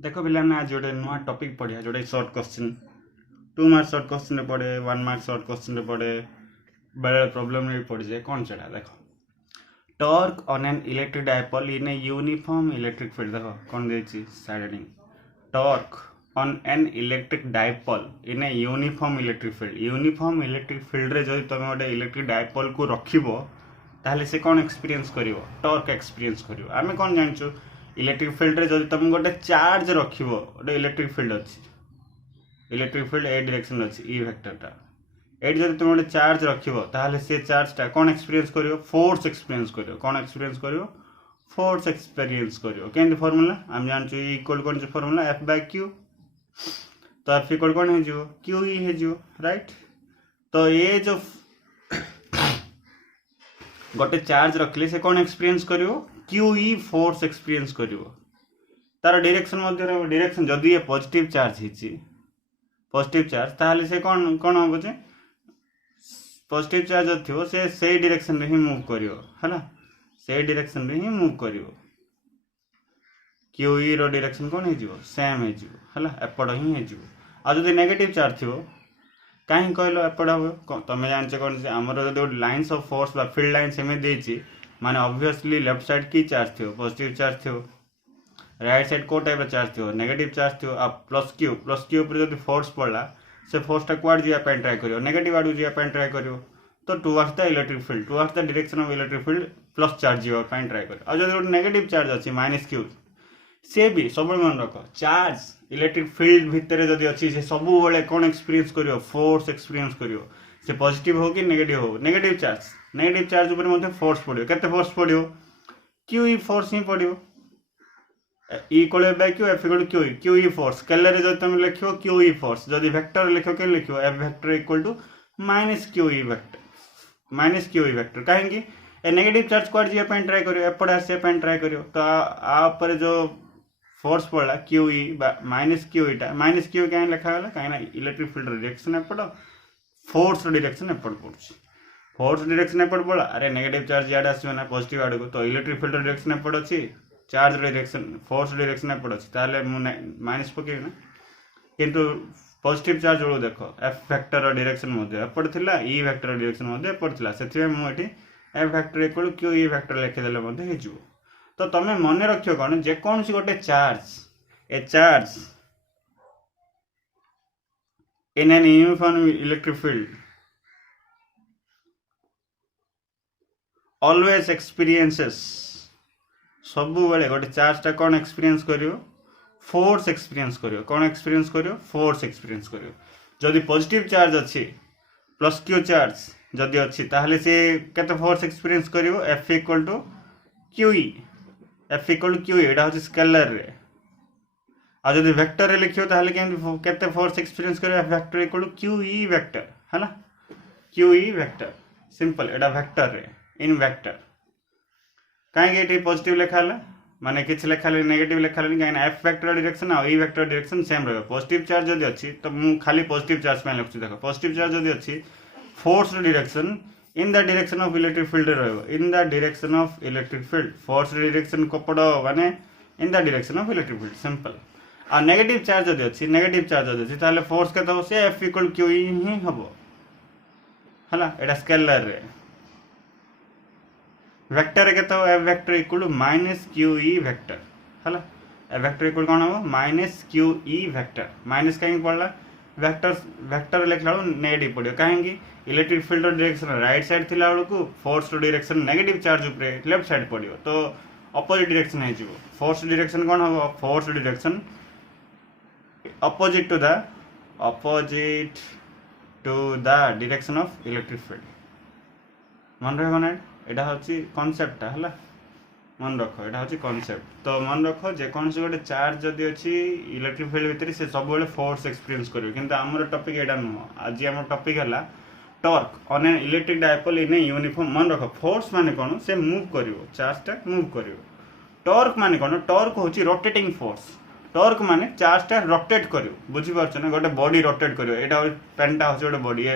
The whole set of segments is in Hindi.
देख पे आज गोटे नुआ टॉपिक पढ़िया जोटा shirt question 2 mark shirt question पढ़े 1 मार्क सर्ट क्वेश्चन पढ़े बेले प्रॉब्लम भी पड़ जाए कौन से देख torque on an electric dipole in a uniform electric field देख कौन देछि साइडिंग torque on an electric dipole in a uniform electric field रे जदि तुम गोटे इलेक्ट्रिक डायपोल को रखिबो ताहले से कौन एक्सपीरियंस करिवो टॉर्क एक्सपीरियंस करिवो आमे कौन जानछु इलेक्ट्रिक फील्ड रे जदि तुम गोटे चार्ज रखिबो गोटे इलेक्ट्रिक फील्ड अछि इलेक्ट्रिक फील्ड ए डायरेक्शन अछि ई वेक्टरटा एट जदि तुम गोटे चार्ज रखिबो ताहले से चार्जटा कौन एक्सपीरियंस करिवो फोर्स एक्सपीरियंस करिवो कौन एक्सपीरियंस करिवो फोर्स एक्सपीरियंस करिवो केंति फार्मूला हम जानछु ई इक्वल कोन से फार्मूला F by Q तो F इक्वल कोन हे जिवो Q ही हे जिवो राइट तो ये जो गोटे चार्ज रखले से कौन एक्सपीरियंस करिवो QE फोर्स एक्सपीरियंस करिवो तार डायरेक्शन मध्य डायरेक्शन जदि ये पॉजिटिव चार्ज हिची पॉजिटिव चार्ज ताहले से कौन कौन हो जे पॉजिटिव चार्ज थिवो से सेही डायरेक्शन रे ही मूव करिवो हला सेही डायरेक्शन रे ही मूव करिवो QE रो डायरेक्शन कौन हे जिवो सेम हे जिवो हला एपड ही हे जिवो आ जदि नेगेटिव चार्ज थिवो कहीं कहलो एपड हो तुम जानचे कौन से आमर जो लाइन्स ऑफ फोर्स बा फील्ड लाइन सेमे देछि माने ऑब्वियसली लेफ्ट साइड की चार्ज थियो पॉजिटिव चार्ज थियो राइट साइड को टाइप चार्ज थियो नेगेटिव चार्ज थियो आ प्लस क्यू पर जदि फोर्स पड़ला से फोर्सटा क्वाड जिया पे ट्राई करियो नेगेटिव आडू जिया पे ट्राई करियो तो towards the electric field towards the direction of electric field plus charge जिया पे ट्राई करियो आ जदि नेगेटिव चार्ज अछि माइनस क्यू से भी सब मन रख चार्ज इलेक्ट्रिक फील्ड भितर जदि अच्छी से सब बेले कौन एक्सपीरियंस करियो फोर्स एक्सपीरियंस करियो से पॉजिटिव हो कि नेगेटिव हो नेगेटिव चार्ज ऊपर मध्ये फोर्स पड़ियो केते फोर्स पड़ियो QE फोर्स ही पड़ियो E equal bye Q F equal QE QE force scalar रे जदि तुम लिखियो QE फोर्स जदि वेक्टर लिखियो के लिखियो F vector equal to -QE vector काहेकि ए नेगेटिव चार्ज क्वाड जिया पे ट्राई करियो एपड आसे पे ट्राई करियो तो आ ऊपर जो फोर्स पड़ला QE -QE टा -QE कहीं लिखा गला कहीं ना इलेक्ट्रिक फील्ड डायरेक्शन एपड फोर्स डायरेक्शन एपड पड़छ फोर्स डायरेक्शन एपड पड़ा अरे नेगेटिव चार्ज याड आसीबो ना पॉजिटिव आड को तो इलेक्ट्रिक फील्ड डायरेक्शन एपड अछि चार्ज डायरेक्शन फोर्स डायरेक्शन एपड अछि ताले मु माइनस पके ना किंतु पॉजिटिव चार्ज जो देखो F वेक्टर डायरेक्शन मध्ये एपड थिला E वेक्टर डायरेक्शन मध्ये एपड थिला सेथिवे मु एठी F vector equal QE vector लिखि देले मध्ये हे जिवो तो तमे मने रखियो कोन जे कोन सी गोटे charge in an uniform electric field always experiences सब बेले गोटे चार्जटा कौन एक्सपीरियंस करियो फोर्स एक्सपीरियंस करियो कौन एक्सपीरियंस करियो फोर्स एक्सपीरियंस करियो जदि पॉजिटिव चार्ज अच्छी प्लस क्यू चार्ज जदि अच्छी ताहले से केते फोर्स एक्सपीरियंस करियो F इक्वल टू QE एटा होची स्केलर रे आ जदि वेक्टर रे लिखियो ताहले केते फोर्स एक्सपीरियंस करियो F vector equal to QE vector हला QE वेक्टर सिंपल एटा वेक्टर रे इन वेक्टर कहीं पॉजिटिव लिखा माने किछ लिखा नेगेटिव लिखा कहीं F वेक्टर डायरेक्शन और E वेक्टर डायरेक्शन सेम रहे पॉजिटिव चार्ज जदि अच्छी तो मु खाली पॉजिटिव चार्ज पे लिखुची देखो पॉजिटिव चार्ज जदि अच्छी force direction in the direction of electric field रहिबो in the direction of electric field force direction कोपड़ माने in the direction of electric field simple आ नेगेटिव चार्ज जदि अच्छी ताले फोर्स केते हो से F इक्वल QE ही हबो हला एटा स्केलर रे वेक्टर के तो F vector equal to -QE vector हला F वेक्टर इक्वल कोन हो -QE वेक्टर माइनस कहीं पड़ला वेक्टर लिखला नेगेटिव पड़ियो काहेकि electric field direction right side थिला को फोर्स डायरेक्शन नेगेटिव चार्ज ऊपर लेफ्ट साइड पड़ियो तो अपोजिट डायरेक्शन हे जिवो फोर्स डायरेक्शन कोन हो force direction opposite to the direction of electric field मन रहे बना एटा होची कांसेप्ट हला मन रखो एटा होची कांसेप्ट तो मन रखो जे कोन से गोटे चार्ज जदी अछि इलेक्ट्रिक फील्ड भीतर से सब बेले फोर्स एक्सपीरियंस करियो किंतु हमर टॉपिक एटा नो आज हमर टॉपिक हला torque on an electric dipole in a uniform मन रखो फोर्स माने कोन से मूव करियो चार्जटा मूव करियो टॉर्क माने कोन टॉर्क होची रोटेटिंग फोर्स टॉर्क माने चार्जटा रोटेट करियो बुझी परछ ना गोटे बॉडी रोटेट करियो एटा पेनटा होची गोटे बॉडी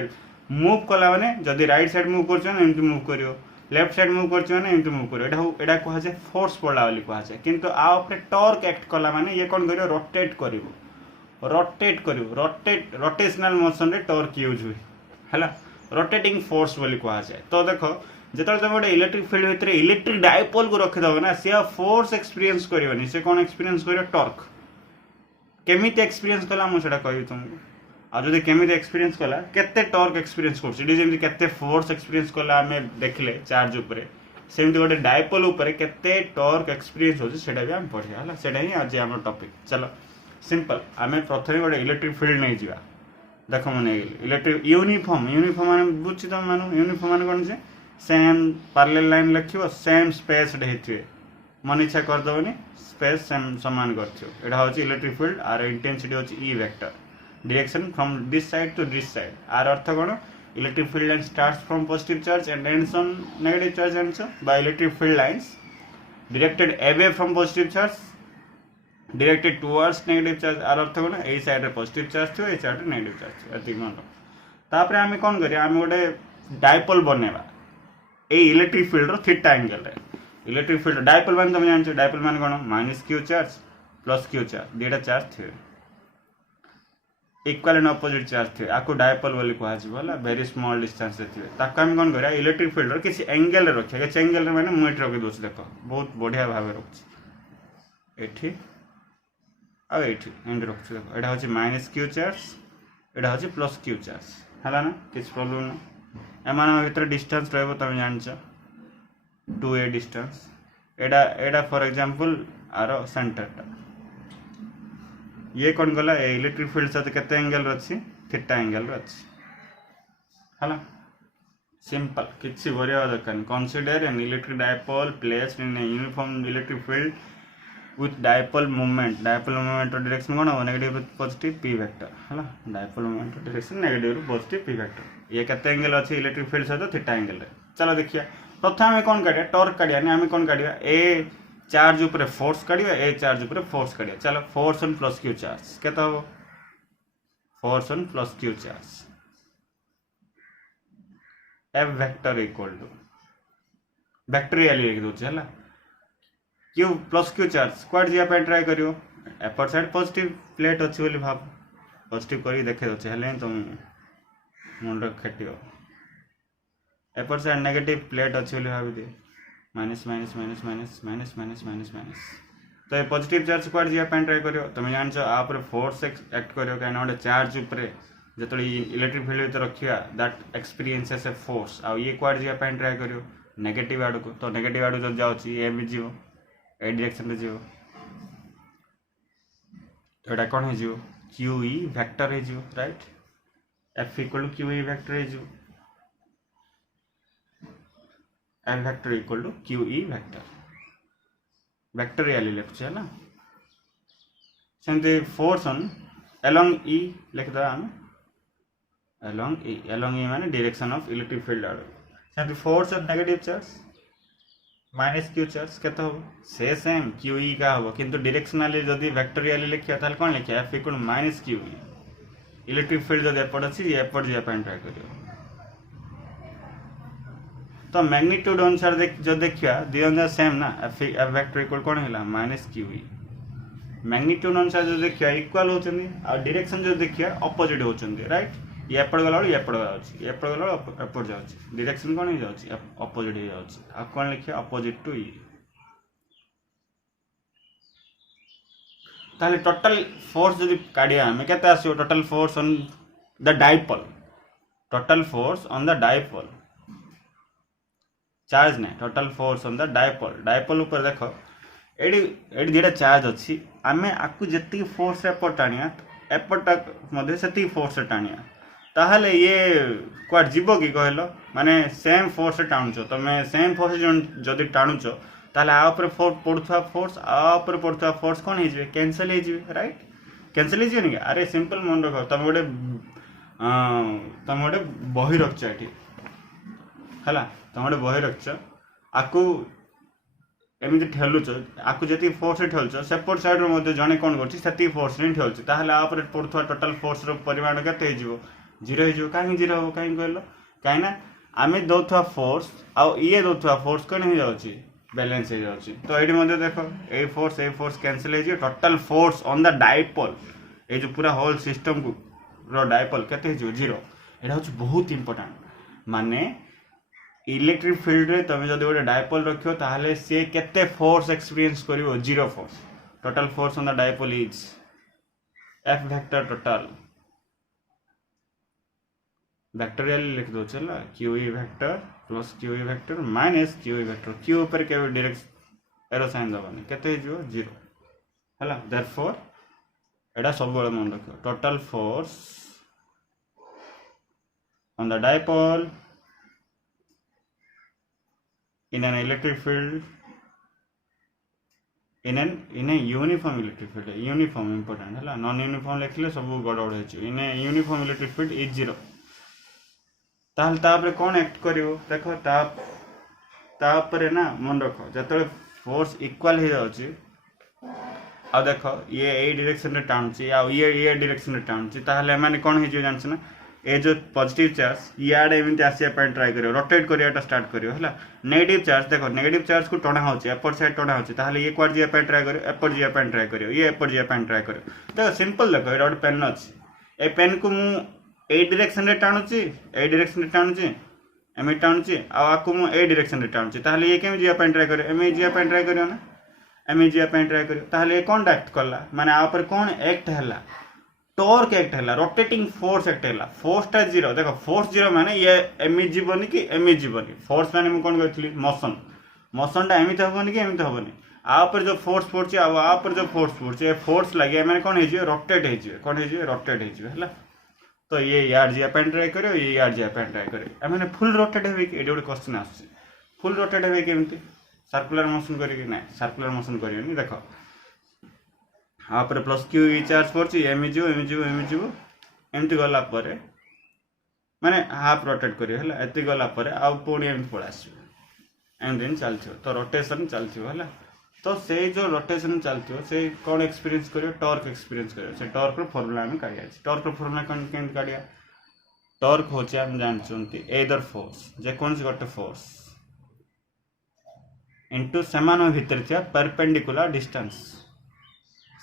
मूव कला माने जदी राइट साइड मूव करछ ना एमती मूव करियो लेफ्ट साइड मुव करछि माने एमती मुव करियो एटा कहा जाय फोर्स पड़ला वाली कहा जाय किंतु आ ऊपर टॉर्क एक्ट कला माने ये कोन करियो रोटेट करियो रोटेशनल मोशन रे टॉर्क यूज हुई हैला रोटेटिंग फोर्स बोली कहा जाय तो देखो जेतल तुम गोटे इलेक्ट्रिक फील्ड भितर इलेक्ट्रिक डायपोल को रखी दबो ना से फोर्स एक्सपीरियंस करबनी से कोन एक्सपीरियंस करियो टॉर्क केमिति एक्सपीरियंस कला मु सेटा कहबी तुमको आ जदि केमिति एक्सपीरियंस कला केते टॉर्क एक्सपीरियंस करछ इडी जेमि केते फोर्स एक्सपीरियंस कला हमें देखले चार्ज ऊपर सेमति गोटे डायपोल ऊपर केते टॉर्क एक्सपीरियंस होछ सेटा भी हम पढिया हला सेटा ही आज हमर टॉपिक चलो सिंपल आमे प्रथमे गोटे इलेक्ट्रिक फील्ड नै जिवा देखो मने इलेक्ट्रिक यूनिफॉर्म माने बुझि त मानो यूनिफॉर्म माने कोन जे सेम पैरेलल लाइन लिखियो सेम स्पेस हेथिवे मन इच्छा कर दबनी स्पेस सेम समान करथियो एटा होची इलेक्ट्रिक फील्ड आर इंटेंसिटी होची E vector direction from this side to this side आर अर्थ कोन electric field line starts from positive charge and ends on negative charge answer by electric field lines directed away from positive charge directed towards negative charge आर अर्थ कोन ए साइड रे पॉजिटिव चार्ज थियो ए साइड रे नेगेटिव चार्ज थियो एति मन तापर हम कोन करिया हम गोटे डायपोल बनेबा ए इलेक्ट्रिक फील्ड रो थीटा एंगल रे इलेक्ट्रिक फील्ड डायपोल मान तुम जानछो डायपोल मान कोन minus Q charge plus Q charge डेटा चार्ज थियो इक्वल एंड अपोजिट चार्ज थे आपको डायपोल बोली कहा जिवला वेरी स्मॉल डिस्टेंस रे थे ताका हम कोन करिया इलेक्ट्रिक फील्ड रो किसी एंगल रे रखिया के एंगल रे माने मु एठी रखि दोछ देखो बहुत बढ़िया भाबे रखछि एठी आ एठी एंड रखछि देखो एटा होछि माइनस क्यू चार्ज एटा होछि प्लस क्यू चार्ज हला ना किछ प्रॉब्लम ना एमान भीतर डिस्टेंस रहबो तमे जानछ 2a distance Etah for example आरो सेंटर टा ये कौन गला इलेक्ट्रिक फील्ड साथ केते एंगल अछि थीटा एंगल अछि हला सिंपल किछि बरिया दरकार consider an electric dipole placed in a uniform electric field with dipole movement रो डायरेक्शन कोन हो नेगेटिव पॉजिटिव p वेक्टर हला डायपोल मूवमेंट रो डायरेक्शन नेगेटिव रो पॉजिटिव p वेक्टर ये केते एंगल अछि इलेक्ट्रिक फील्ड साथ थीटा एंगल रे चलो देखिया प्रथम हम कोन काढिया टॉर्क काढिया ने हम कोन काढिया ए चार्ज ऊपर फोर्स काढिया ए चार्ज ऊपर फोर्स काढिया चलो force on plus Q charge केता हो force on plus Q charge F vector equal to vectorial लिख दो हला क्यू प्लस क्यू चार्ज क्वाड जिया पे ट्राई करियो एपर साइड पॉजिटिव प्लेट अछि बोली भाब पॉजिटिव करी देखे दो हले तुम मुंड खटियो एपर साइड नेगेटिव प्लेट अछि बोली भाबी दे minus minus minus minus minus minus minus minus तो पॉजिटिव चार्ज क्वाड जिया पे ट्राई करियो तुम जानछ आ ऊपर फोर्स एक्ट करियो काना ओडे चार्ज ऊपर जतले इलेक्ट्रिक फील्ड भीतर रखिया दैट एक्सपीरियंसेस ए फोर्स आ ये क्वाड जिया पे ट्राई करियो नेगेटिव आड़ को तो नेगेटिव आड़ जब जाउची ए भी जीवो ए डायरेक्शन रे जीवो एटा कोन हे जीवो QE वेक्टर हे जीवो right F equal to QE vector हे जीवो F vector equal to QE vector vectorial लिख है ना सेमते फोर्स ऑन अलोंग E लिख दो हम अलोंग E माने डायरेक्शन ऑफ इलेक्ट्रिक फील्ड आड़ सेमते force on negative charge minus Q charge केते हो से सेम QE का हो किंतु डायरेक्शनली जदी वेक्टोरियल लिखिया ताल कोन लिखिया F equal minus QE electric field जदी एपड अछि एपड जे पॉइंट ट्राई करियो तो मैग्नीट्यूड अनुसार जो देखिया दियंजा सेम ना F वेक्टर इक्वल कोन हैला माइनस QE मैग्नीट्यूड अनुसार जो देखिया इक्वल होचंदी आ डायरेक्शन जो देखिया ऑपोजिट होचंदी राइट ये एपड गला ये एपड जाउची एपड गला एपड जाउची डायरेक्शन कोन हे जाउची ऑपोजिट हे जाउची आ कोन लिखिया ऑपोजिट टू E ताले टोटल फोर्स जदी काढिया हम केते आसीयो total force on the dipole charge ने total force on the dipole ऊपर देखो एडी जेटा चार्ज अछि आमे आकु जति फोर्स एपट टानिया एपट मध्ये सेति फोर्स टानिया ताहले ये क्वाड जीवो की कहलो माने सेम फोर्स टाणुचो तमे सेम फोर्स जदी टाणुचो ताहले आ ऊपर फोर्स पड़ुथवा फोर्स आ ऊपर पड़ुथवा फोर्स कोन हे जिवे कैंसिल हे जिवे राइट कैंसिल हे जिवे नि अरे सिंपल मन रखो तमे गोटे बही रखछ एठी हला तमे बही रखछ आकु एमती ठेलुच आकु जति फोर्स ठेलुच सेपट साइड रो मध्ये जने कोन करछि सेति फोर्स रे ठेलुच ताहले आ ऊपर पड़ुथवा टोटल फोर्स रो परिमाण केते हे जिवो 0 हे जिवो काहे 0 हो काहे कहलो काहे ना आमे दौथुआ फोर्स आउ ये दौथुआ फोर्स कौन हो जाउची बैलेंस हो जाउची तो एठी मध्ये देखो ए फोर्स कैंसिल हो total force on the dipole ए जो पूरा होल सिस्टम को रो डाइपोल केते हो जीरो एटा होची बहुत इंपोर्टेंट माने इलेक्ट्रिक फील्ड रे तमे जदि गोटे डाइपोल रखियो ताहले से केते फोर्स एक्सपीरियंस करिवो zero force total force on the dipole is F vector total vectorial लिख दो चला Q E vector plus Q E vector minus Q E vector Q ऊपर के डायरेक्ट एरो साइन दबानी केते हो जीरो हला देयरफॉर एटा सब बळे मन रखो total force on the dipole in an electric field in a uniform electric field uniform important है नॉन यूनिफॉर्म लिखले सब गड़बड़ हो in a uniform electric field is zero ताहल तापर कौन एक्ट करिवो देखो तापर ना मन रखो जतले फोर्स इक्वल हो जाउची आ देखो ये ए डायरेक्शन रे टाणुची आ ये डायरेक्शन रे टाणुची ताहले माने कोन हे जो जानछ ना ए जो पॉजिटिव चार्ज याडे एमती आसिया पे ट्राई करियो रोटेट करियाटा स्टार्ट करियो हला नेगेटिव चार्ज देखो नेगेटिव चार्ज को टणा होची एपर साइड टणा होची ताहले ये क्वाड जिया पे ट्राई करियो एपर जिया पे ट्राई करियो ये एपर जिया पे ट्राई करियो देखो सिंपल देखो एटा पेन अछि ए पेन को मु ए डायरेक्शन रे टाणुची ए डायरेक्शन रे टाणुची एमे टाणुची आ आकु मु ए डायरेक्शन रे टाणुची ताहले ये केम जिया पे ट्राई करियो एमे जिया पे ट्राई करियो ना एमे जिया पे ट्राई करियो ताहले ये कोन एक्ट करला माने आ ऊपर कोन एक्ट हला टॉर्क एक्ट है रोटेटिंग फोर्स एक्ट है फोर्स टा जीरो देखो फोर्स जीरो माने ये एमि जीवनी कि एमि जीवनी फोर्स माने मु कोन कहथली मोशन टा एमित होबनी कि एमित होबनी आ ऊपर जो फोर्स पड़छ आ ऊपर जो फोर्स पड़छ ए फोर्स लागे माने कोन हे जे रोटेट हे जे कोन हे जे रोटेट हे जे हला तो ये यार जिया पेन ट्राई करियो ये यार जिया पेन ट्राई करियो माने फुल रोटेट हेबे कि एडे गोटे क्वेश्चन आछी फुल रोटेट हेबे केमती सर्कुलर मोशन करी कि ना सर्कुलर मोशन करियोनी देखो हाँ पर प्लस क्यू ई चार्ज पड़छ एमती गला पर माने हाफ रोटेट करियो हला एति गला पर आ पुणी एमती पळ आसीबो एमती चलथियो तो रोटेशन चलथियो हला तो से जो रोटेशन चलथियो से कोन एक्सपीरियंस करियो टॉर्क एक्सपीरियंस करियो से टॉर्क रो फार्मूला हम काढिया टॉर्क रो फार्मूला कोन केमती काढिया टॉर्क होची हम जानछुंती एदर फोर्स जे कोन से गटे फोर्स इनटू समान भीतर थिया परपेंडिकुलर डिस्टेंस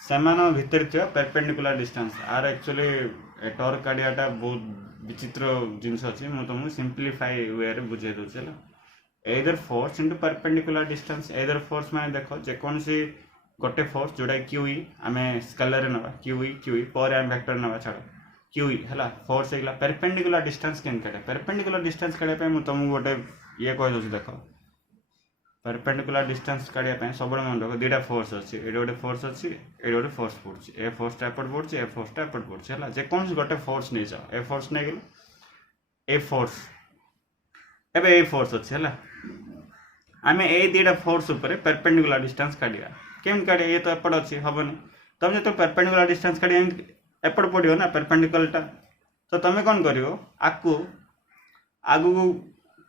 समान भीतर थियो perpendicular distance are actually torque काढियाटा बहुत विचित्र जिंस अछि मु तुमको सिंपलीफाई वे रे बुझे दउ चला either force into perpendicular distance either force माने देखो जे कोन सी गोटे फोर्स जोडा क्यूई आमे स्केलर रे नबा क्यूई पर हम वेक्टर नबा छाडो क्यूई हला फोर्स एगला परपेंडिकुलर डिस्टेंस केन काढे परपेंडिकुलर डिस्टेंस काढे पे मु तुमको गोटे ये कह दउ देखो परपेंडिकुलर डिस्टेंस काढिया पे सब मन रखो दुटा फोर्स अछि एडे गोटे फोर्स अछि एडे गोटे फोर्स पड़छ ए फोर्स टा एपट पड़छ ए फोर्स टा एपट पड़छ हला जे कोन गोटे फोर्स नै जाओ ए फोर्स नै गेल ए फोर्स एबे ए फोर्स अछि हला आमे ए दुटा फोर्स ऊपर परपेंडिकुलर डिस्टेंस काढिया केम काढे ये तो एपट अछि हबनी तमे जे तो परपेंडिकुलर डिस्टेंस काढिया एपट पडियो ना परपेंडिकुलर टा तो तमे कोन करियो आगु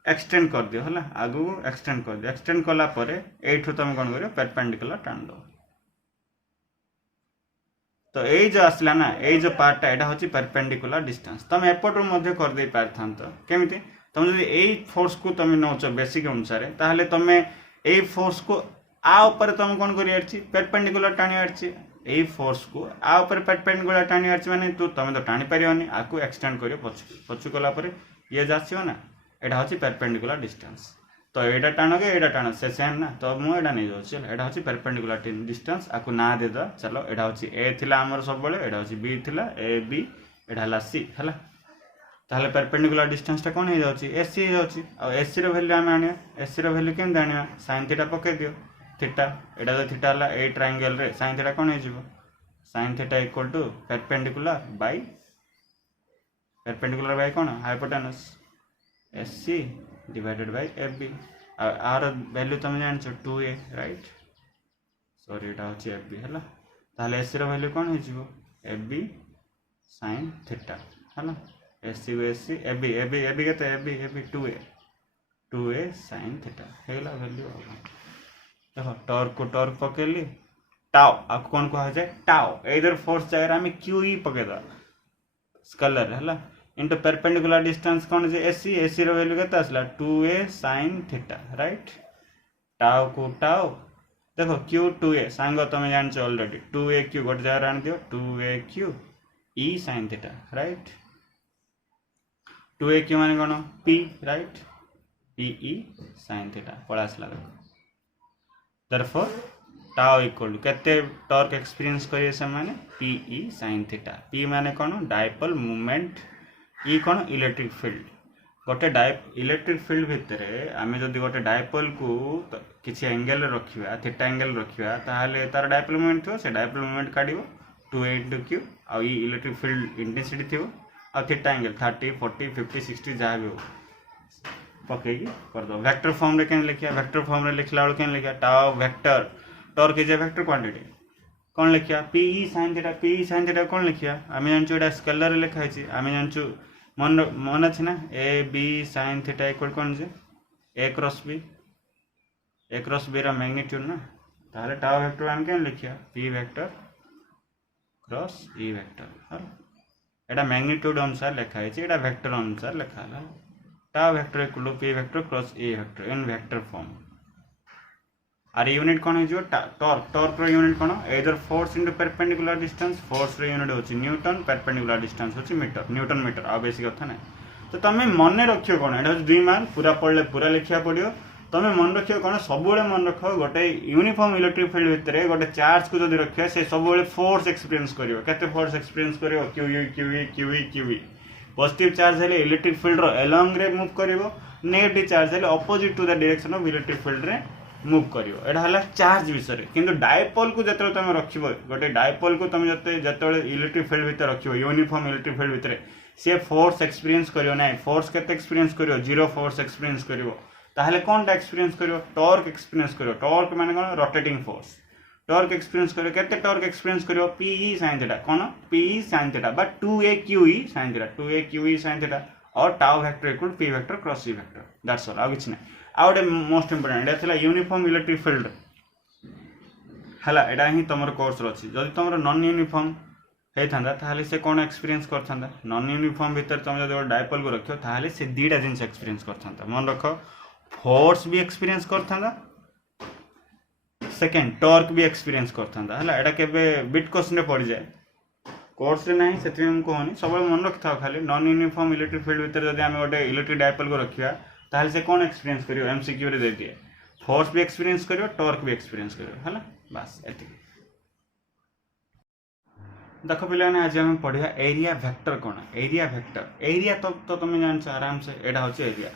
एक्सटेंड कर दियो हला आगु एक्सटेंड कर दियो एक्सटेंड कला परे एठो तुम कोन करियो परपेंडिकुलर टान दो तो ए जो आसला ना ए जो पार्ट एटा होची परपेंडिकुलर डिस्टेंस तुम एपट रो मध्ये कर दे पारथांत केमिति तुम जदि ए फोर्स को तुम नोचो बेसिक अनुसार ताहले तुम ए फोर्स को आ ऊपर तुम कोन करि आछि परपेंडिकुलर टाणी आछि ए फोर्स को आ ऊपर परपेंडिकुलर टाणी आछि माने तुम तो टाणी परियोनी आकु एक्सटेंड करियो पछु कला परे ये जासियो ना एटा होची परपेंडिकुलर डिस्टेंस तो एटा टाणोगे एटा टाणो से सेम ना तो मु एटा नै जाउछि एटा होची परपेंडिकुलर डिस्टेंस आकु ना दे द चलो एटा होची ए थिला हमर सब बळे एटा होची बी थिला ए बी एटा हला सी हला ताहले परपेंडिकुलर डिस्टेंस टा कोन हे जाउछि एसी हे जाउछि आ एसी रो वैल्यू हम आनिया एसी रो वैल्यू केम जानिया sin थीटा पके दियो थीटा एटा जो थीटा हला ए ट्रायंगल रे sin थीटा कोन हे जिवो sin theta equal to perpendicular by कोन hypotenuse SC divided by FB आर वैल्यू तुम जानछ 2a राइट सॉरी एटा होची FB हला ताले SC रो वैल्यू कोन हे जिवो FB sin थीटा हला SC को SC FB केते FB 2a sin थीटा हेला वैल्यू देखो टॉर्क को टॉर्क पकेली टाउ आ कोन को जाए टाउ इधर फोर्स जाय हम QE पके दा स्केलर हला इंटू परपेंडिकुलर डिस्टेंस कौन जे एसी एसी रो वैल्यू केते आसला 2a sin theta right tau को टाउ देखो क्यू 2a सांग तुम जानछ ऑलरेडी 2a क्यू गोटे जगह आन दियो 2a Q e sin theta right 2a Q माने कोन p right p e sin theta पळा आसला देखो therefore tau equal to केते टॉर्क एक्सपीरियंस करिए से माने p e sin theta p माने कोन डायपोल मूवमेंट e कोन इलेक्ट्रिक फील्ड गोटे इलेक्ट्रिक फील्ड भितर आमे जदि गोटे डायपोल को किछि एंगल रखिबा थीटा एंगल रखिबा ताहाले तार डायपोल मूवमेंट थो से डायपोल मूवमेंट काढिबो 2a into q आ ई इलेक्ट्रिक फील्ड इंटेंसिटी थियो आ थीटा एंगल 30 40 50 60 जा भी हो पकेगी कर दो वेक्टर फॉर्म रे केन लिखिया वेक्टर फॉर्म रे लिखला बेल केन लिखिया tau vector torque is a vector quantity कौन लिखिया p e sin थीटा कौन लिखिया आमे जानछु एटा स्केलर लिखा है आमे जानछु मन अछि ना a b sin theta equal कौन जे a क्रॉस b रा मैग्नीट्यूड ना ताले टाउ वेक्टर हम केन लिखिया p vector cross e vector हल एटा मैग्नीट्यूड अनुसार लिखा है एटा वेक्टर अनुसार लिखा है tau vector equal to p vector cross e vector in vector form आर यूनिट कौन है जो टॉर्क रो यूनिट कौन एदर force into perpendicular distance force रो यूनिट होची न्यूटन परपेंडिकुलर डिस्टेंस होची मीटर न्यूटन मीटर आ बेसी कथा नै तो तमे मन रखियो कोन एटा 2 मार्क पूरा पढले पूरा लिखिया पडियो तमे मन रखियो कोन सबुळे मन रखो गोटे यूनिफॉर्म इलेक्ट्रिक फील्ड भितरे गोटे चार्ज को जदि रखियो से सबुळे फोर्स एक्सपीरियंस करियो केते फोर्स एक्सपीरियंस करियो QE पॉजिटिव चार्ज हेले इलेक्ट्रिक फील्ड रो अलोंग रे मूव करिवो नेगेटिव चार्ज हेले opposite to the direction of electric field रे मूव करियो एटा हला चार्ज विषय किंतु डायपोल को जते तुम रखिबो गोटे डायपोल को तुम जते इलेक्ट्रिक फील्ड भीतर रखिबो यूनिफॉर्म इलेक्ट्रिक फील्ड भीतर से फोर्स एक्सपीरियंस करियो नै फोर्स केते एक्सपीरियंस करियो जीरो फोर्स एक्सपीरियंस करियो ताहले कोनटा एक्सपीरियंस करियो टॉर्क एक्सपीरियंस करियो टॉर्क माने कोन रोटेटिंग फोर्स टॉर्क एक्सपीरियंस करियो केते टॉर्क एक्सपीरियंस करियो p e sin थीटा कोन p e sin थीटा बा 2a q e sin theta 2a q e sin theta और tau vector equal p vector cross e vector that's all आ किछ नै आउट मोस्ट इंपोर्टेंट एटा थिला यूनिफॉर्म इलेक्ट्रिक फील्ड हला एटा ही तमर कोर्स रछि जदि तमर नॉन यूनिफॉर्म हे थांदा ताहाले से कोन एक्सपीरियंस करथांदा नॉन यूनिफॉर्म भीतर तुम जदि डायपोल को रखियो ताहाले से दीटा जिंस एक्सपीरियंस करथांदा मन रखो फोर्स भी एक्सपीरियंस करथांदा सेकंड टॉर्क भी एक्सपीरियंस करथांदा हला एटा केबे बिट क्वेश्चन रे पड़ जाए कोर्स रे नहीं सेति हम कोहनी सब मन रखथाओ खाली नॉन यूनिफॉर्म इलेक्ट्रिक फील्ड भीतर जदि हम गोटे इलेक्ट्रिक डायपोल को रखिया ताहले से कौन एक्सपीरियंस करियो एमसीक्यू रे दे दिए फोर्स भी एक्सपीरियंस करियो टॉर्क भी एक्सपीरियंस करियो हला बस एति देखो पिला ने आज हम पढ़िया एरिया वेक्टर कोन एरिया तो तुम जानछ आराम से एडा होचे एरिया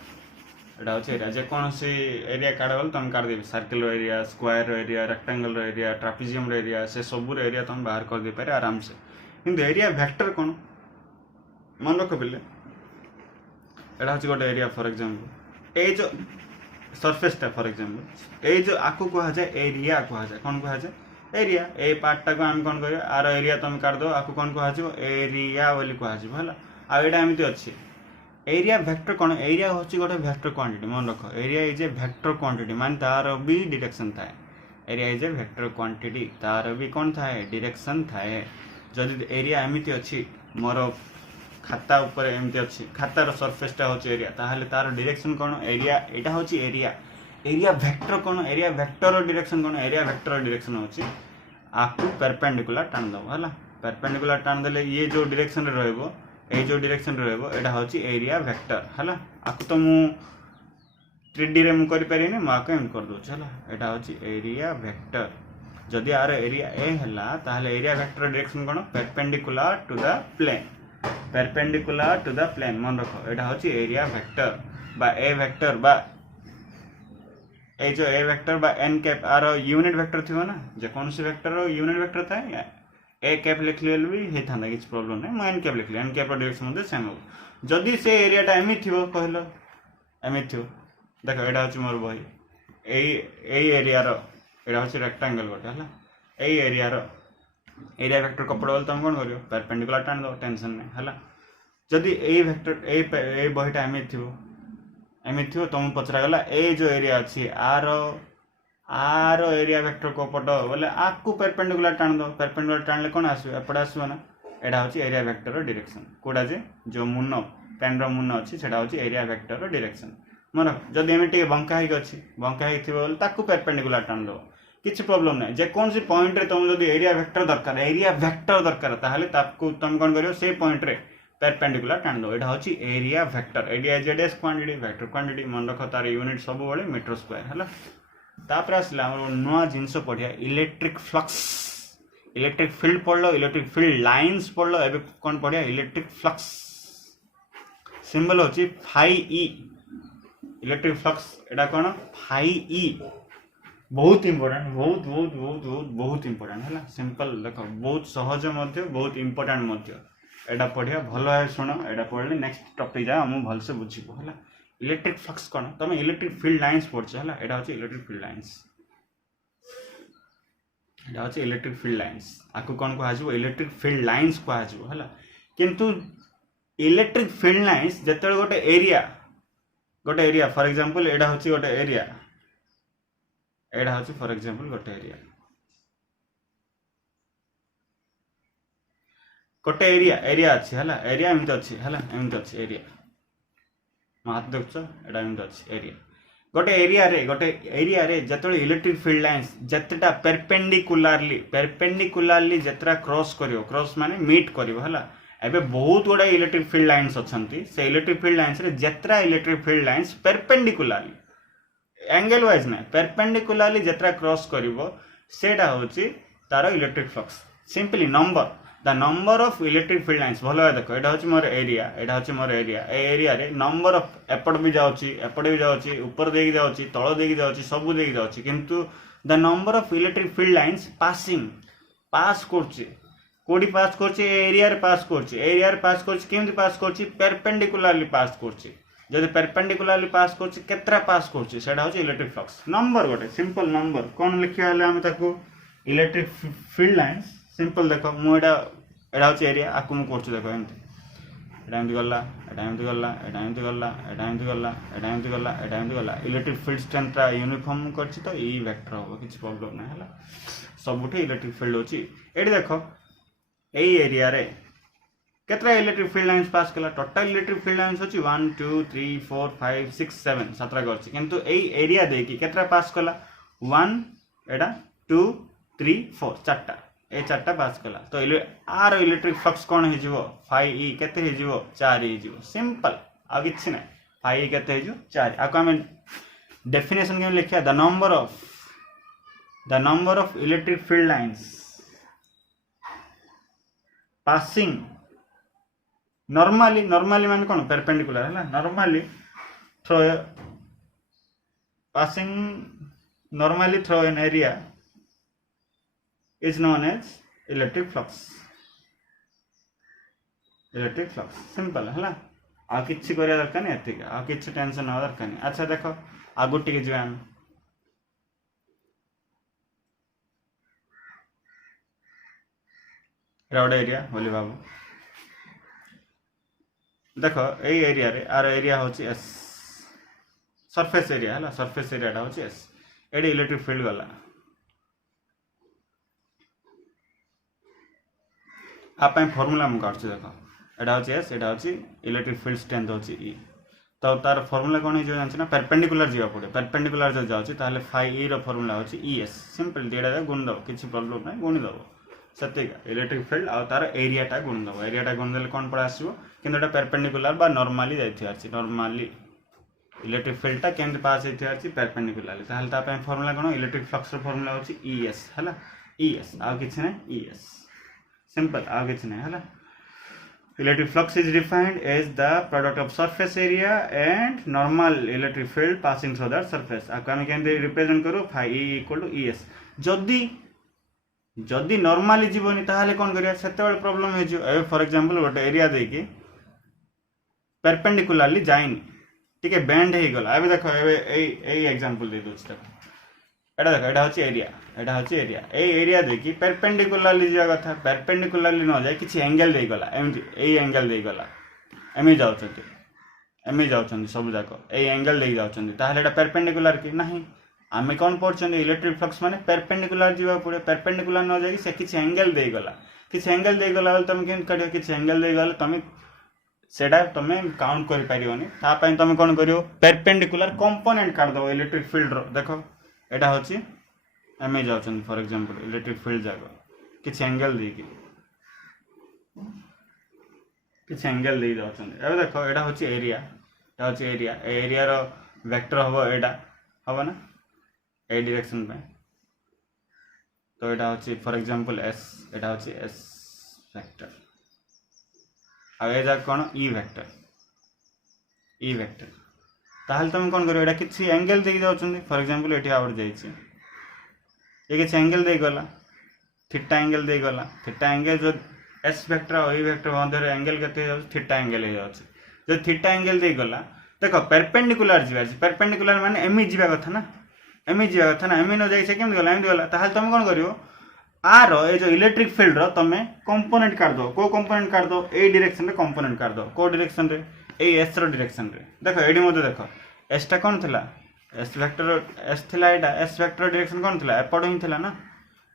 जे कौन से एरिया काढबल तुम काढ देबे सर्कल रो area square rho area rectangle रो एरिया ट्रापेजियम रो एरिया से सब रो एरिया तुम बाहर कर दे पारे आराम से किंतु एरिया वेक्टर कोन मन रखो पिले एडा होचे गोटे एरिया फॉर एग्जांपल ए जो सरफेस टा फॉर एग्जांपल ए जो आको को जाए एरिया को जाए कौन को जाए एरिया ए पार्ट टा को हम कौन करियो आर एरिया तुम काट दो आको कौन को जाए एरिया बोली को जाए हला आ एडा एमिति अछि एरिया वेक्टर कौन एरिया होची गोटे वेक्टर क्वांटिटी मन रखो area is a vector quantity मान तार भी डायरेक्शन थाए area is a vector quantity तार भी कौन थाए डायरेक्शन थाए जदि एरिया एमिति अछि मोर खाता ऊपर एमती अच्छी खातार सरफेस टा होची एरिया ताहले तार डायरेक्शन कोन एरिया एटा होची एरिया वेक्टर कोन एरिया वेक्टर डायरेक्शन कोन एरिया वेक्टर डायरेक्शन होची आकु परपेंडिकुलर टान दो हला परपेंडिकुलर टान देले ये जो डायरेक्शन रे रहबो ए जो डायरेक्शन रे रहबो एटा होची एरिया वेक्टर हला आकु तो मु 3D रे मु करि परिनी मा के एम कर दो हला एटा होची एरिया वेक्टर जदि आर एरिया ए हला ताहले एरिया वेक्टर डायरेक्शन कोन परपेंडिकुलर टू द प्लेन मन रखो एटा होची एरिया वेक्टर बा ए वेक्टर बा ए जो ए वेक्टर बा एन कैप आर यूनिट वेक्टर थिवो ना जे कौन से वेक्टर रो यूनिट वेक्टर था ए कैप लिख लेल भी हे थाना किछ प्रॉब्लम नै म एन कैप लिख ले एन कैप रो डायरेक्शन मध्ये सेम हो जदि से एरिया टा एमि थिवो कहलो एमि थिवो देखो एटा होची मोर बही ए एरिया रो एटा होची रेक्टेंगल गोटे हला ए एरिया रो एरिया वेक्टर कपड़ तुम कौन करियो परपेंडिकुलर टान दो टेंशन नहीं हला जदि ए वेक्टर ए बहीटा एमित थी तुम पचरा गला ए जो एरिया अच्छी आर एरिया वेक्टर कपड़ बोले आकु परपेंडिकुलर टान दो परपेंडिकुलर टाणले कौन आसो एपटे आसो ना एटा हूँ एरिया वेक्टर डायरेक्शन कोड़ा जे जो मुन पेन मुन अच्छी से एरिया वेक्टर डायरेक्शन मन जदि एम टे बंका अच्छी बंका होता परपेंडिकुलर टाण दो किसी प्रोब्लेम ना जेकोसी पॉइंट रे तुम जब एरिया वेक्टर दरकार ताहले तुम कौन कर से पॉइंट रे परपेंडिकुलर टाण दो यहाँ हूँ area vector area Z quantity vector quantity मन रख तार यूनिट सब मीटर स्क्वायर है तापर आसला नुआ जिनस पढ़िया इलेक्ट्रिक फ्लक्स इलेक्ट्रिक फील्ड पढ़ल इलेक्ट्रिक फील्ड लाइन्स पढ़ल एबे कौन पढ़िया इलेक्ट्रिक फ्लक्स सिंबल होची फाई ई इलेक्ट्रिक फ्लक्स एटा कौन फाई ई बहुत इंपोर्टेंट बहुत बहुत बहुत बहुत बहुत इंपोर्टेंट है सिंपल देख बहुत सहज मध्य बहुत इंपोर्टेंट मध्य एटा पढ़िया भल है शुण एटा पढ़ले नेक्स्ट टॉपिक जा हम भलसे बुझीबो है इलेक्ट्रिक फ्लक्स कौन तुम इलेक्ट्रिक फील्ड लाइन्स पढ़छ है एटा होची इलेक्ट्रिक फील्ड लाइन्स एटा होची इलेक्ट्रिक फील्ड लाइन्स आकु कौन कह इलेक्ट्रिक फील्ड लाइन्स कह है किंतु इलेक्ट्रिक फील्ड लाइन्स जेते गोटे एरिया फॉर एग्जांपल एटा होची गोटे एरिया एटा होची फॉर एग्जांपल गोटे एरिया अच्छी है एरिया एमती अच्छी है एमती अच्छी एरिया मो हाथ देखुच एटा एमती अच्छी एरिया गोटे एरिया रे जत इलेक्ट्रिक फील्ड लाइन्स जितेटा परपेंडिकुलारली जितना क्रॉस करियो क्रॉस माने मीट करियो है एबे बहुत गुड़ा इलेक्ट्रिक फील्ड लाइन्स अच्छी से इलेक्ट्रिक फील्ड लाइन्स रे जितना electric field lines perpendicularly angle wise ना परपेंडिकुलारली जितना क्रॉस करिवो सेटा होची तार electric flux simply number the number of electric field lines भल देख एटा होची मोर एरिया ए एरिया रे नंबर ऑफ एपट भी जाउची ऊपर देकी जाउची तळ देकी जाउची सब देकी जाउची किंतु the number of electric field lines pass करची कोडी पास करची एरिया रे पास करची केमति पास करची परपेंडिकुलारली पास करची जदि परपेंडिकुलारली पास करची केत्रा पास करची सेटा होची इलेक्ट्रिक फ्लक्स नंबर गोटे सिंपल नंबर कोन लिखिया हले हम ताको इलेक्ट्रिक फील्ड लाइन्स सिंपल देखो मु एटा हूँ एरिया आपको मुझे करछु देखो एमती गला इलेक्ट्रिक फील्ड स्ट्रेंथ यूनिफॉर्म करछि तो ई वेक्टर हो किसी प्रॉब्लम ना है सबुठी इलेक्ट्रिक फील्ड होची एडी देखो एई एरिया रे केतरा इलेक्ट्रिक फील्ड लाइन्स पास कला टोटल इलेक्ट्रिक फील्ड लाइन्स होची 1 2 3 4 5 6 7 7 करछि किंतु एई एरिया देकी केतरा पास कला 1 एडा 2 3 4 चारटा ए चारटा पास कला तो आर इलेक्ट्रिक फ्लक्स कौन हो फाई ई केते हो 4 हो सिंपल आ किछि नै फाई ई केते हो 4 आको हम डेफिनेशन के लिखिया the number of electric field lines passing normally माने कौन परपेंडिकुलर है normally through passing normally through an area is known as electric flux simple है आ किछि करिया दरकार नै एतिक आ किछि टेंशन न दरकार नै अच्छा देखो आगु टिके जे हम राउड एरिया बोली बाबू देखो ए एरिया रे आर एरिया होची एस सरफेस एरिया है सरफेस एरिया टा होची एस एडी इलेक्ट्रिक फील्ड गला आप फॉर्मूला मुझे काटुँ देख एटा हूँ एस एटा हूँ इलेक्ट्रिक फील्ड स्ट्रेंथ हूँ ई तो तार फॉर्मूला कौन हो जाना परपेंडिकुलर जावा पड़े परपेंडिकुलर जो जाऊँगी ताहले फाई ई रो फॉर्मूला हूँ ई एस सिंपल डेटा गुण दब किसी प्रॉब्लम ना गुणी दब सेतिका इलेक्ट्रिक फील्ड आ तार एरियाटा गुण दब एरियाटा गुण देले कौन पड़ा आसो किंतु एटा परपेंडिकुलर बा नॉर्मली जाइथि नॉर्मली इलेक्ट्रिक फील्डटा केमति पास होइथि परपेंडिकुलरली ताहले ता पे फॉर्मूला कौन इलेक्ट्रिक फ्लक्स रो फॉर्मूला हूँ ई एस है ई एस आ किछि नै ई एस सिंपल आगे नहीं है electric flux is defined as the product of surface area and normal electric field passing through that surface आको हम केमते रिप्रेजेंट करू phi E equal to E S जदि नॉर्मली जीवनी ताहले कोन करिया सेते प्रॉब्लम हे जो ए फॉर एग्जांपल गोटे एरिया देकी परपेंडिकुलरली जाइनी टिके बेंड हे गला अबे देखो ए एग्जांपल दे दोछ देखो एटा देखो एटा होची एरिया ए एरिया देखी परपेंडिकुलरली जा कथा परपेंडिकुलरली न जाय किछि एंगल दे गला एमति ए एंगल दे गला एमि जाउछन्ती सब जाको ए एंगल दे जाउछन्ती ताहले एटा परपेंडिकुलर कि नाही आमे कोन पढछन्ती इलेक्ट्रिक फ्लक्स माने परपेंडिकुलर जीवा पड़े परपेंडिकुलर न जाय से किछि एंगल दे गला किसी एंगल दे गला तुम केम काढियो किसी एंगल दे गले तुम सेटा तुम काउंट कर पारियोनी तापाई तुम कौन करियो परपेंडिकुलर कंपोनेंट काढ दो इलेक्ट्रिक फील्ड रो देखो एटा होची एम जाउछन फॉर एग्जांपल इलेक्ट्रिक फील्ड जागो किसी एंगल दे किसी एंगल दे जाउछन एबे देखो एटा होची एरिया एरिया रो वेक्टर हबो एटा हबो ना ए डायरेक्शन पे तो एटा होची फॉर एग्जांपल एस एटा होची एस वेक्टर आ ए जा कोन ई वेक्टर ताहल तुम कोन करियो एटा किछि एंगल दे जाउछन फॉर एग्जांपल एठी आउट जाईछि ये किछि एंगल दे गला थीटा एंगल जो एस वेक्टर और ई वेक्टर मध्य एंगल केते जाउछ थीटा एंगल हे जाउछ जो थीटा एंगल दे गला देखो परपेंडिकुलर जीवा परपेंडिकुलर माने एमी जीवा कथा ना एमी न जाई से केम गला ताहल तुम कोन करियो आर ए जो इलेक्ट्रिक फील्ड रो तमे कंपोनेंट काढ दो को कंपोनेंट काढ दो ए डायरेक्शन रे कंपोनेंट काढ दो को डायरेक्शन रे ए एस रो डायरेक्शन रे देखो एडी मते देखो एस टा कोन थिला एस वेक्टर एस थिला एटा एस वेक्टर डायरेक्शन कोन थिला एपड ही थिला ना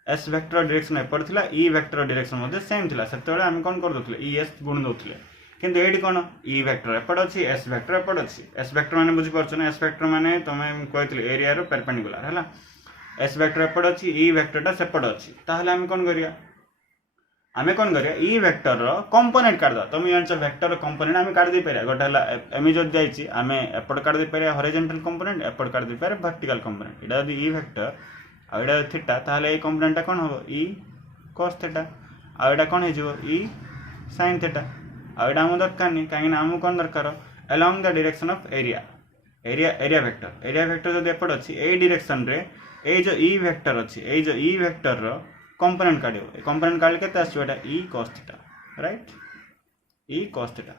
एस वेक्टर डायरेक्शन एपड थिला ई वेक्टर डायरेक्शन मते सेम थिला सेतेबेले हम कोन कर दोथले ई एस गुण दोथले किंतु एडी कोन ई वेक्टर एपड अछि एस वेक्टर एपड अछि एस वेक्टर माने बुझी परछ ना एस वेक्टर माने तमे कहथिले एरिया रो परपेंडिकुलर हैला एस वेक्टर एपड अछि ई वेक्टर टा सेपड अछि ताहले हम कोन करिया ई वेक्टर रो कंपोनेंट काढ दो तुम जानछ वेक्टर रो कंपोनेंट हम काढ दे परिया गोटा हला एमी जो जाईछि हमें एपड काढ दे परिया हॉरिजॉन्टल कंपोनेंट एपड काढ दे परिया वर्टिकल कंपोनेंट एडा यदि ई वेक्टर आ एडा थीटा ताहले ए कंपोनेंट टा कोन होबो ई cos थीटा आ एडा कोन हे जिवो ई sin थीटा आ एडा हम दरकार नै काहे ना हम कोन दरकार along the direction of area vector जदि एपड अछि ए डायरेक्शन रे ए जो ई वेक्टर अछि ए जो ई वेक्टर रो कंपोनेंट काढियो ए कंपोनेंट काढले केते आछो एटा E cos theta right E cos theta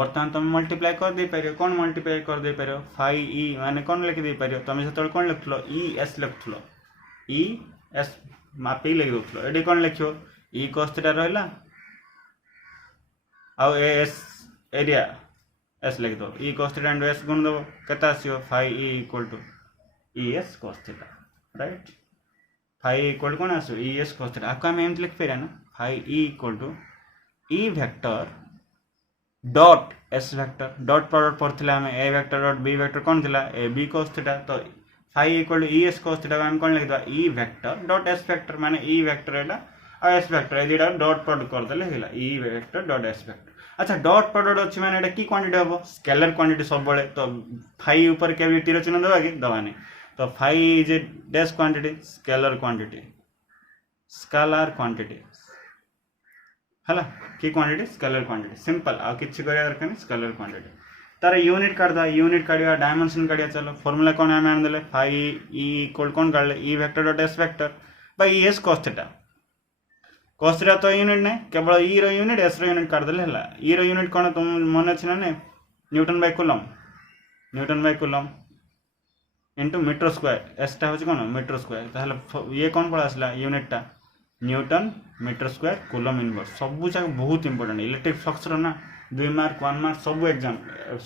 बर्तमान तुम मल्टीप्लाई कर दे पारियो कोन मल्टीप्लाई कर दे पारियो फाई ई माने कोन लिख दे पारियो तुम सेतल कोन लिखथलो ई एस लिखथलो ई एस मापी लिख दोथलो एडी कोन लिखियो ई cos थीटा रहला आ ए एस एरिया एस लिख दो E cos theta and S गुण दो केते आसियो phi E equal to E S cos theta right phi equal कोन आसो ई एस cos थीटा आको हम एम लिख फेरा ना phi E equal to E vector dot S vector dot product पढ़थिला हम A vector dot B vector कोन थिला ए बी cos थीटा तो phi equal to E S cos theta हम कोन लिख दो E vector dot S vector माने ई वेक्टर एला आ एस वेक्टर ए दिडा डॉट प्रोडक्ट कर देले हेला E vector dot S vector अच्छा डॉट प्रोडक्ट अछि माने एटा की क्वांटिटी हबो स्केलर क्वांटिटी सब बळे तो फाई ऊपर के भी तीर चिन्ह दबा कि दबा नै तो phi is a dash quantity scalar quantity हला की क्वांटिटी स्केलर क्वांटिटी सिंपल आ किछ करिया दरकार नै स्केलर क्वांटिटी तार यूनिट काढदा यूनिट काढिया डायमेंशन काढिया चलो फार्मूला कोन हम आन देले फाई ई इक्वल कोन काढले ई vector dot S vector by E S cos theta तो यूनिट नै केवल ई रो यूनिट एस रो यूनिट काढ देले हला ई रो यूनिट कोन तुम मन अछि ना नै newton by coulomb into metre square एस टा होछि कोन मीटर स्क्वायर ताहले ये कोन पळ आसला यूनिट टा newton metre square coulomb inverse सब जगह बहुत इंपोर्टेंट इलेक्ट्रिक फ्लक्स रो ना 2 मार्क 1 मार्क सब एग्जाम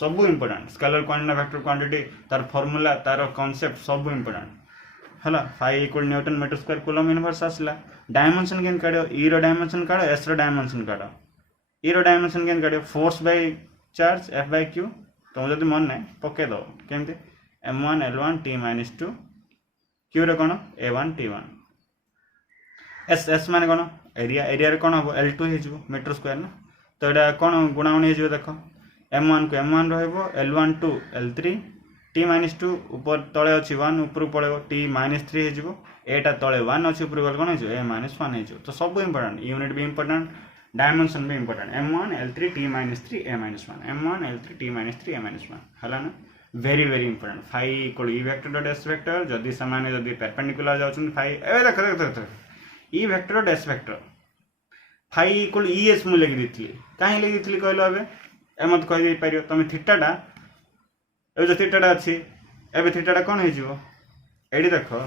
सब important scalar quantity vector quantity तार फार्मूला तार कांसेप्ट सब इंपोर्टेंट हला phi equal newton metre square coulomb inverse आसला डायमेंशन केन काढो ई रो डायमेंशन काढो एस रो डायमेंशन काढो ई रो डायमेंशन केन काढो force by charge F by Q तो जदि मन नै पके दो केमते m1 l1 t - 2 q रो कोन a1 t1 एस माने कोन एरिया रे कोन हो l2 हे जबो मीटर स्क्वायर ना तो एटा कोन गुणाउन हे जबो देखो m1 को m1 रहइबो l1 to l3 t - 2 ऊपर तळे अछि 1 ऊपर पळेबो t - 3 हे जबो एटा तळे 1 अछि ऊपर गल कोन हे जबो a - 1 हे जबो तो सब इंपोर्टेंट यूनिट भी इंपोर्टेंट डायमेंशन भी important m1 l3 t - 3 a - 1 m1 l3 t - 3 a - 1 हला ना very important phi equal E vector dot S vector जदि समान जदि परपेंडिकुलर जाउछन फाई ए देख E vector dot S vector phi equal E S मु लिख दिथली काहे लिख दिथली कहलो अबे ए मत कहि दे पारियो तमे थीटाटा ए जो थीटाटा अछि एबे थीटाटा कोन हे जिवो एडी देखो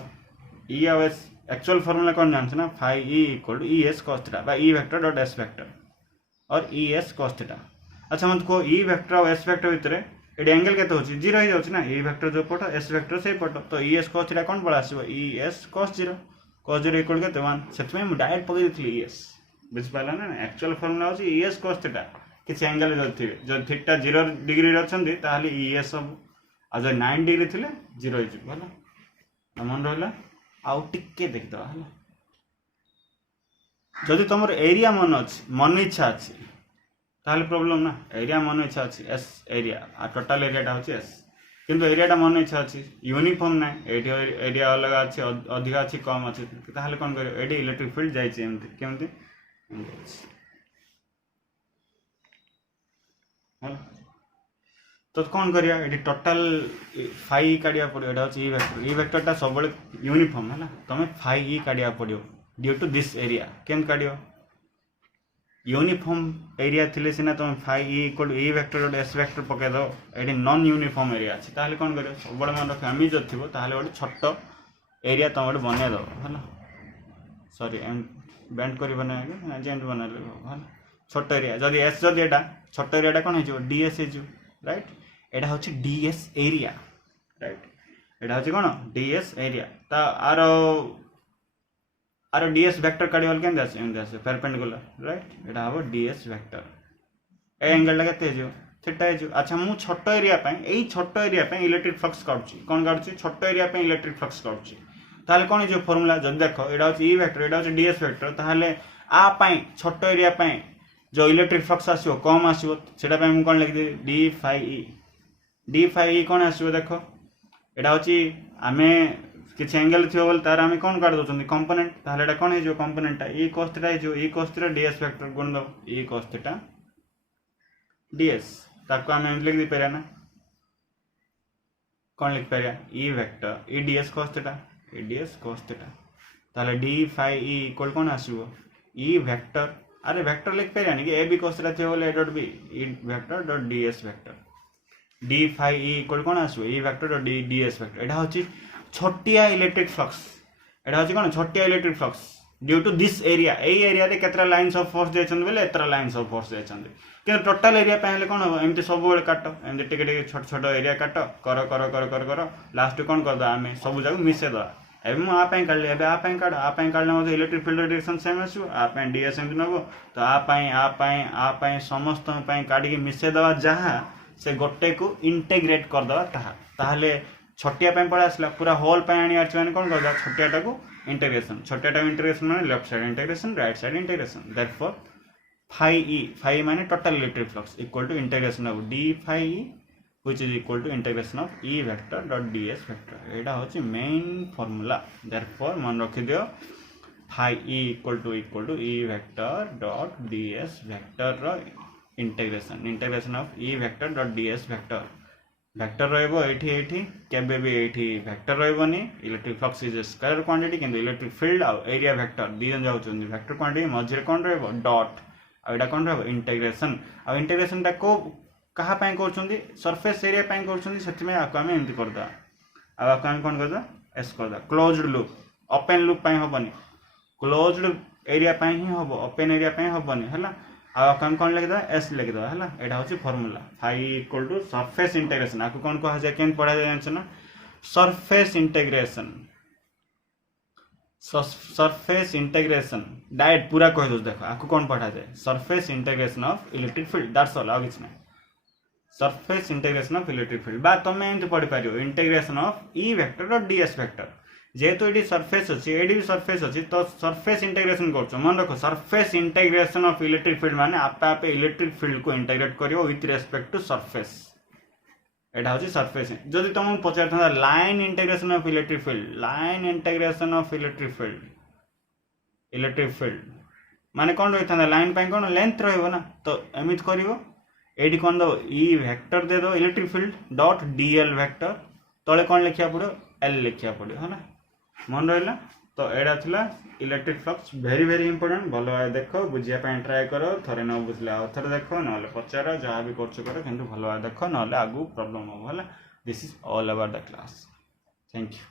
ई आ एस एक्चुअल फार्मूला कोन जानछ ना phi E equal E S cos theta बा E vector dot S vector और ई एस cos थीटा अच्छा मत को ई वेक्टर और एस वेक्टर भितरे एडी एंगल केते होची 0 हे जाउची ना ई वेक्टर जो पट एस वेक्टर से पट तो ई एस cos थीटा कोन पळ आसीबो ई एस cos 0 cos 0 equal केते 1 सेतमे मु डायरेक्ट पकई देथली ES बुझ पाला ना एक्चुअल फार्मूला होची ES cos थीटा किछ एंगल जद थिबे जद थीटा 0 डिग्री रे अछंती ताहाले ES सब आ जद 9 डिग्री थिले 0 हिजु भला मन रहला आउ टिके देख दो हला जदि तुमर एरिया मन इच्छा अच्छी ताहले प्रॉब्लम ना एरिया मन इच्छा अच्छी एस एरिया आ टोटल एरियाटा होची एस किंतु एरियाटा मन इच्छा अच्छी यूनिफॉर्म ना एटी एरिया अलग अच्छी अधिक अच्छी कम अच्छी ताहले कोन करियो एटी इलेक्ट्रिक फील्ड जाइछि एमति केमति हला तो कौन करिया एटी टोटल फाई काढिया पड़ियो एटा होची ई वेक्टरटा सबले यूनिफॉर्म हैला तमे फाई ई काढिया पड़ियो ड्यू टू दिस एरिया केम काढियो यूनिफॉर्म एरिया थिले सिना तुम phi E equal E vector dot S vector पके दो एटी नॉन यूनिफॉर्म एरिया अछि ताहले कोन करियो सबले मन रख आमी जो थिबो ताहले ओटे छोटो एरिया तुम ओटे बने दो हला सॉरी एम बेंड करी बनाए ना जेंट बना ले हला छोटो एरिया जदी एस जदी एटा छोटो एरियाटा कोन हिजो डीएस हिजो राइट एटा होची डीएस एरिया राइट एटा होची कोन डीएस एरिया ता आरो डीएस वेक्टर काढिवल केन दास एम दास परपेंडिकुलर राइट एटा हबो डीएस वेक्टर ए एंगल ला केते हिजो थीटा हिजो अच्छा मु छोटो एरिया पय एई छोटो एरिया पय इलेक्ट्रिक फ्लक्स काढुची कोन काढुची छोटो एरिया पय इलेक्ट्रिक फ्लक्स काढुची ताले कोन हिजो फार्मूला जद देखो एटा होची ई वेक्टर एटा होची डीएस वेक्टर ताले आ पय छोटो एरिया पय जो इलेक्ट्रिक फ्लक्स आसीबो कम आसीबो सेटा पय मु कोन लिख दे डी फाई ई कोन आसीबो देखो एटा होची आमे किछ एंगल थियो बोल तार आमे कोन काढ दोचंदी कंपोनेंट ताले एटा कोन हिजो कंपोनेंट ई cos थीटा हिजो ई cos थीटा डीएस वेक्टर गुण दो ई cos थीटा डीएस ताको आमे लिख दे पेरा ना कोन लिख पेरा E vector E dS cos theta E dS cos theta ताले डी फाई ई इक्वल कोन आसीबो ई वेक्टर अरे वेक्टर लिख पेरा नि कि ए बी cos थीटा थियो बोले A dot B E vector dot dS vector d phi E equal कोन आसीबो E vector dot dS vector एटा होची छोटिया इलेक्ट्रिक फ्लक्स एटा होची कोन छोटिया electric flux due to this area ए एरिया रे केतरा लाइंस ऑफ फोर्स देछन बेले एतरा लाइंस ऑफ फोर्स देछन कि टोटल एरिया पहले कोन हो एमती सब बेले काटो एमती टिके टिके छोट छोट एरिया काटो कर लास्ट कोन कर दो आमे सब जगह मिसे दो एबे मु आ पय काढले एबे आ पय काढले मते इलेक्ट्रिक फील्ड डायरेक्शन सेम आसु आ पय डीएस एमती नबो तो आ पय समस्त पय काढी के मिसे दवा जहा से गोटे को इंटीग्रेट कर दवा ताहले छोटिया पे पड़ा आसला पूरा होल पे आनी आछ माने कोन करदा छोटियाटा को इंटीग्रेशन माने left side integration right side integration therefore phi माने total electric flux equal to integration of d phi which is equal to integration of E vector dot dS vector एटा होची मेन फार्मूला देयरफॉर मन रखि दियो phi equal to E vector dot dS vector रो integration of E vector dot dS vector vector रहइबो एठी केबे भी एठी वेक्टर रहइबोनी electric flux is scalar quantity किंतु इलेक्ट्रिक फील्ड आ एरिया वेक्टर दी जन जाउचोंदी वेक्टर क्वांटिटी मझे कोन रहइबो डॉट आ एटा कोन रहइबो इंटीग्रेशन ता को कहा पय करचोंदी सरफेस एरिया पय करचोंदी सेति में आको हम एंती करदा आ आको हम कोन करदा एस करदा क्लोज्ड लूप ओपन लूप पय होबनी क्लोज्ड एरिया पय ही होबो ओपन एरिया पय होबनी हला आ कौन कौन लिख दो एस लिख दो है एटा होची formula phi equal to surface integration आपको कौन कहा जाए केन पढ़ा जाए ना सरफेस इंटीग्रेशन डायरेक्ट पूरा कह दो देखो आपको कौन पढ़ा जाए surface integration of electric field that's all आउ किछ नै surface integration of electric field बा तुम एंती पढ़ी पारियो integration of E vector dot dS vector जेहेतु ये सरफेस अच्छी एडी भी सरफेस अच्छी तो सरफेस इंटीग्रेशन कर मन रखो surface integration of electric field माने आपे आपे इलेक्ट्रिक फील्ड को इंटीग्रेट करियो विथ रेस्पेक्ट टू सरफेस एटा होची सरफेस जदि तुम पचार था line integration of electric field माने कौन रही था लाइन पे कौन लेंथ रहिबो ना तो एमित करिवो एडी कौन दो ई वेक्टर दे दो electric field dot DL vector तळे कौन लिखिया पड़ो एल लिखिया पड़ो है ना मन रहा तो एडा थिला electric flux very very important भलो भाई देख बुझिया ट्राए करो थरे न बुझले आउ थरे देख ना पचार जहाँ भी कर भलो भाई देख ना आगू प्रॉब्लम हम है this is all about the class thank you.